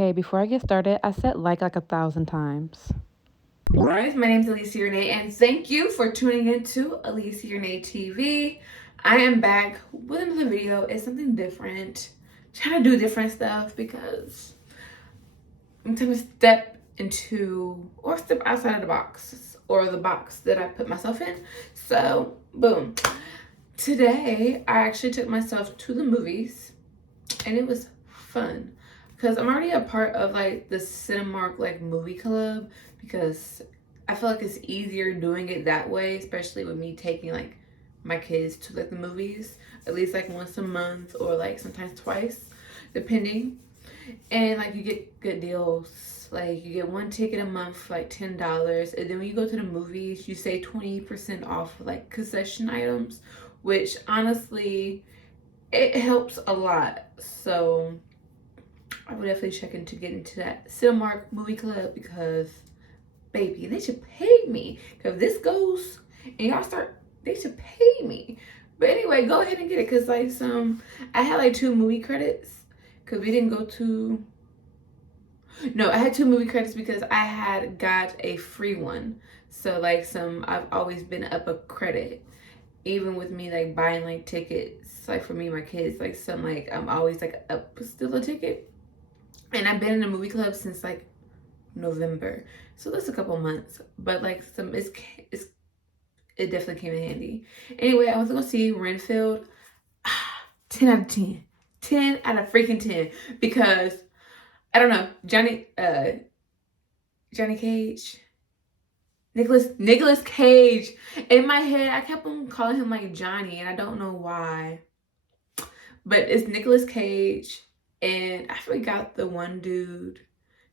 Okay, before I get started, I said like 1,000 times. Alright, my name is Alicia Renee, and thank you for tuning in to Alicia Renee TV. I am back with another video. It's something different. Trying to do different stuff because I'm trying to step into or step outside of the box or the box that I put myself in. So, boom. Today, I actually took myself to the movies, and it was fun because I'm already a part of like the Cinemark like movie club because I feel like it's easier doing it that way, especially with me taking like my kids to like the movies at least like once a month or like sometimes twice depending. And like you get good deals, like you get one ticket a month for like $10, and then when you go to the movies you save 20% off like concession items, which honestly it helps a lot. So I would definitely check into getting to that Cinemark movie club because baby, they should pay me. Cause if this goes and y'all start, they should pay me. But anyway, go ahead and get it. Cause like I had like 2 movie credits. Cause we didn't go to, no, I had 2 movie credits because I had got a free one. So like I've always been up a credit. Even with me like buying like tickets, like for me and my kids, like like I'm always like up still a ticket. And I've been in a movie club since like November, so that's a couple months. But like it definitely came in handy. Anyway, I was gonna see Renfield. 10 out of 10. 10 out of freaking 10 because I don't know, Johnny Cage. Nicholas Cage. In my head, I kept on calling him like Johnny, and I don't know why. But it's Nicholas Cage, and I forgot the one dude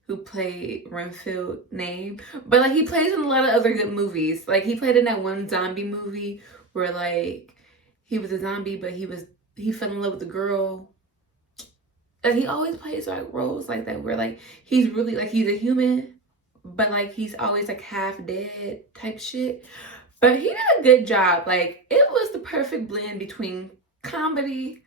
who played Renfield name. But like he plays in a lot of other good movies. Like he played in that one zombie movie where like he was a zombie, but he fell in love with the girl. Like he always plays like roles like that where like he's really like he's a human, but like he's always like half dead type shit. But he did a good job. Like it was the perfect blend between comedy,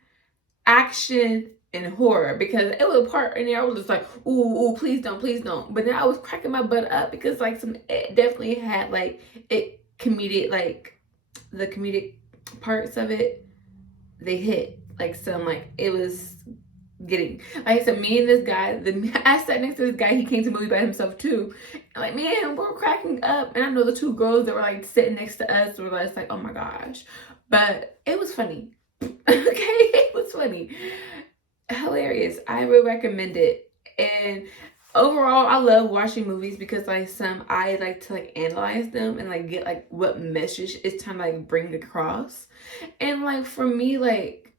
action, and horror, because it was a part in there I was just like, ooh, please don't, please don't. But then I was cracking my butt up because like it definitely had like it comedic, like the comedic parts of it, they hit like some like it was getting, like I said, me and this guy, I sat next to this guy, he came to the movie by himself too, and like man, we're cracking up. And I know the 2 girls that were like sitting next to us were like oh my gosh. But it was funny. Okay, it was funny, hilarious. I would recommend it. And overall I love watching movies because like I like to like analyze them and like get like what message it's trying to like bring across. And like for me, like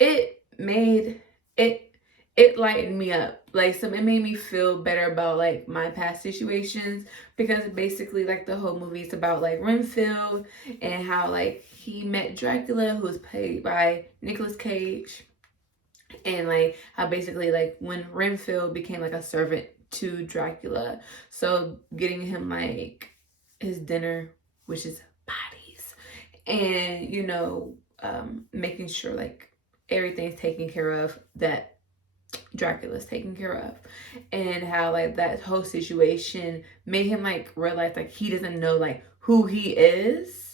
it made it lightened me up. Like it made me feel better about like my past situations, because basically like the whole movie is about like Renfield and how like he met Dracula, who was played by Nicolas Cage, and like how basically like when Renfield became like a servant to Dracula, so getting him like his dinner, which is bodies, and making sure like everything's taken care of, that Dracula's taken care of, and how like that whole situation made him like realize like he doesn't know like who he is.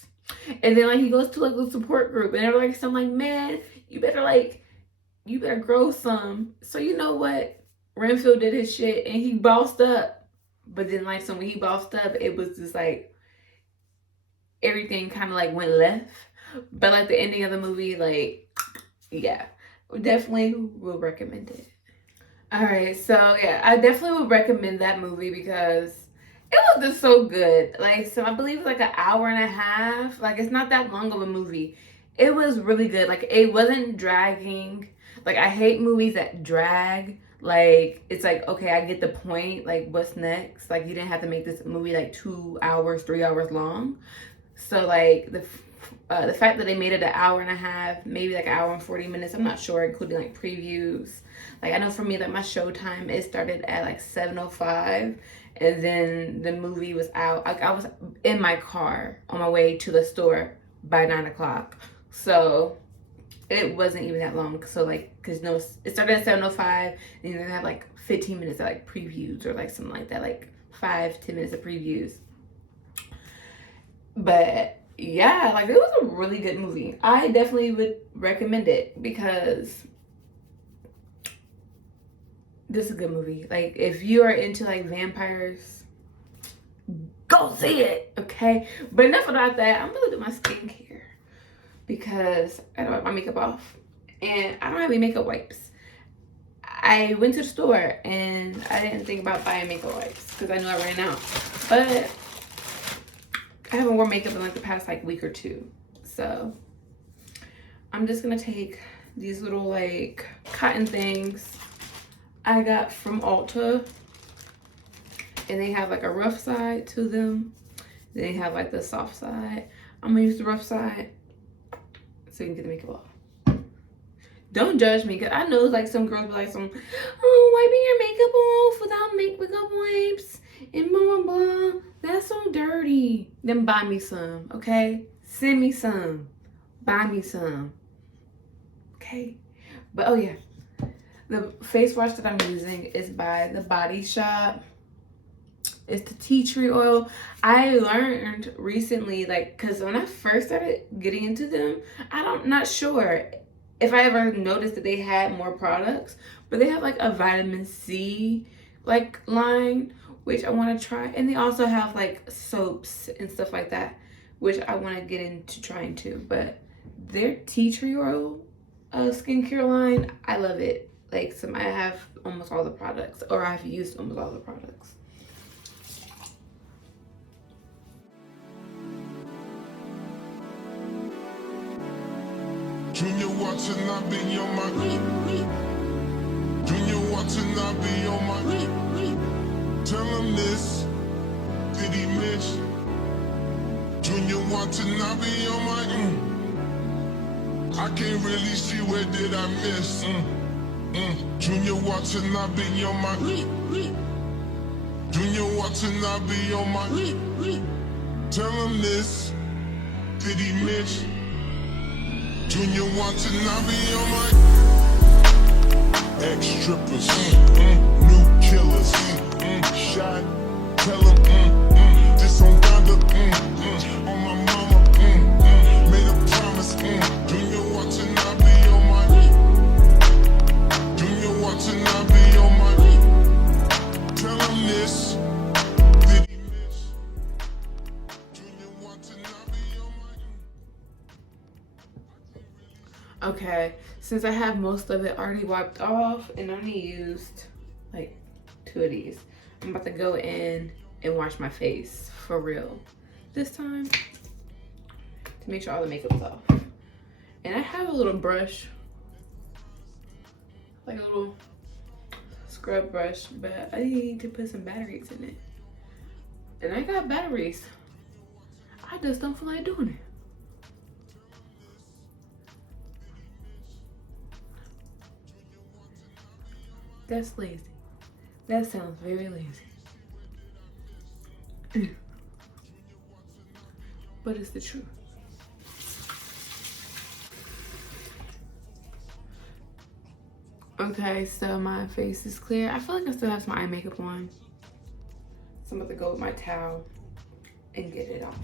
And then like he goes to like the support group, and they're like some like, man, you better grow some. So you know what, Renfield did his shit and he bossed up. But then like so when he bossed up, it was just like everything kind of like went left. But like the ending of the movie, like yeah, definitely will recommend it. All right, so yeah, I definitely would recommend that movie because it was just so good. Like, so I believe it's like an hour and a half. Like, it's not that long of a movie. It was really good. Like, it wasn't dragging. Like, I hate movies that drag. Like, it's like, okay, I get the point. Like, what's next? Like, you didn't have to make this movie like 2 hours, 3 hours long. So, like, the fact that they made it an hour and a half, maybe like an hour and 40 minutes, I'm not sure, including like previews. Like I know for me, like my show time, it started at like 7:05, and then the movie was out. I was in my car on my way to the store by 9 o'clock. So it wasn't even that long. So like, cause no, it started at 7:05, and then they had like 15 minutes of like previews or like something like that, like 5-10 minutes of previews. But yeah, like it was a really good movie. I definitely would recommend it because this is a good movie. Like if you are into like vampires, go see it. Okay, but enough about that. I'm gonna do my skincare because I don't have my makeup off and I don't have any makeup wipes. I went to the store and I didn't think about buying makeup wipes because I knew I ran out. But I haven't worn makeup in like the past like week or two. So I'm just gonna take these little like cotton things I got from Ulta. And they have like a rough side to them. Then they have like the soft side. I'm gonna use the rough side so you can get the makeup off. Don't judge me, cause I know like some girls be like oh, wiping your makeup off without makeup wipes and blah blah blah. That's so dirty. Then buy me some, okay? Send me some. Buy me some. Okay. But oh yeah. The face wash that I'm using is by The Body Shop. It's the tea tree oil. I learned recently, like, because when I first started getting into them, I'm not sure if I ever noticed that they had more products, but they have like a vitamin C like line, which I want to try. And they also have like soaps and stuff like that, which I want to get into trying too. But their tea tree oil skincare line, I love it. Like I have almost all the products, or I've used almost all the products. Junior Watanabe on my Junior Watanabe on my tell him this, did he miss? Junior Watanabe on my I can't really see where did I miss. Junior Watanabe on my Junior Watanabe on my tell him this, did he miss? Junior Watanabe on my ex-strippers, new killers, shot, tell him, this on Donda, on my mama, made a promise, Junior Watanabe on my Junior Watanabe on my tell him this, did he miss? Junior Watanabe on my Okay, since I have most of it already wiped off and I only used like 2 of these, I'm about to go in and wash my face for real this time to make sure all the makeup's off. And I have a little brush, like a little scrub brush, but I need to put some batteries in it. And I got batteries. I just don't feel like doing it. That's lazy. That sounds very lazy. But it's the truth. Okay, so my face is clear. I feel like I still have some eye makeup on. So I'm about to go with my towel and get it off.